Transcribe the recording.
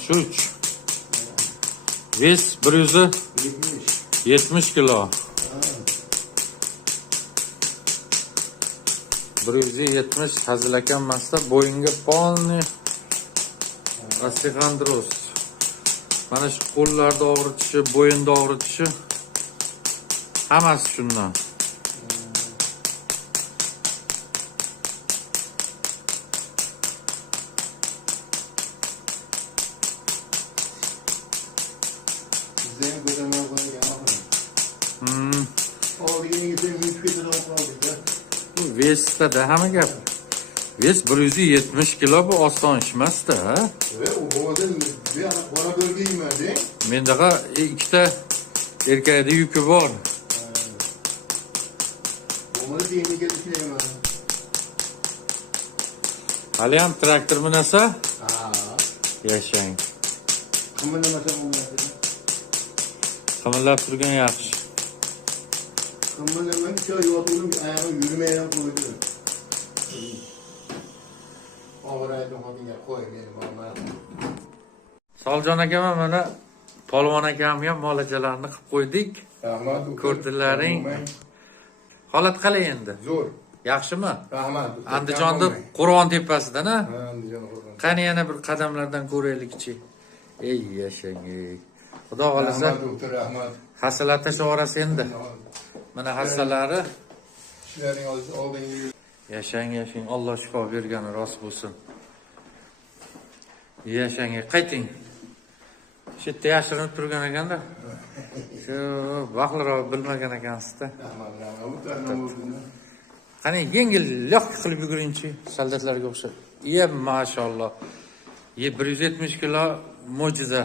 63. Vez 170 kilo. 170 hazilakam masda bo'yinga polni osteoxondroz. Mana shu qo'llarda og'ritishi, bo'yinda og'ritishi hammasi shundan. Vesda hamma gap. Ves 170 kilo bu oson ish emas-da, ha? Mendaqa ikkita erkakda yuki bor. Hali ham traktor minasa? Yashang. Qimillab turgan yaxshi. Soljon akam mana Polvon akamga molachalarni qilib qo'ydik. Rahmat. Ko'rdilaring. Holat qalay endi? Zo'r. Yaxshimi? Rahmat. Andijonda Qo'rg'on tepasida-na? Andijonda Qo'rg'on. Qani yana bir qadamlardan ko'raylikchi. Ey yashang. Xudo xolasa Rahmat doktor, rahmat. hasalata orasi endi. Mana hasalari Ishlaring oldingi yashang. Alloh shifo bergani rost bo'lsin. Yashang, qayting. Shu yerda yashirinib turgan ekanda. Shu vaqtlar bilmagan ekansiz-da. Qani yengil loq qilib yuguringchi soldatlarga o'xshab. Mashalloh. 170 kilo mo'jiza.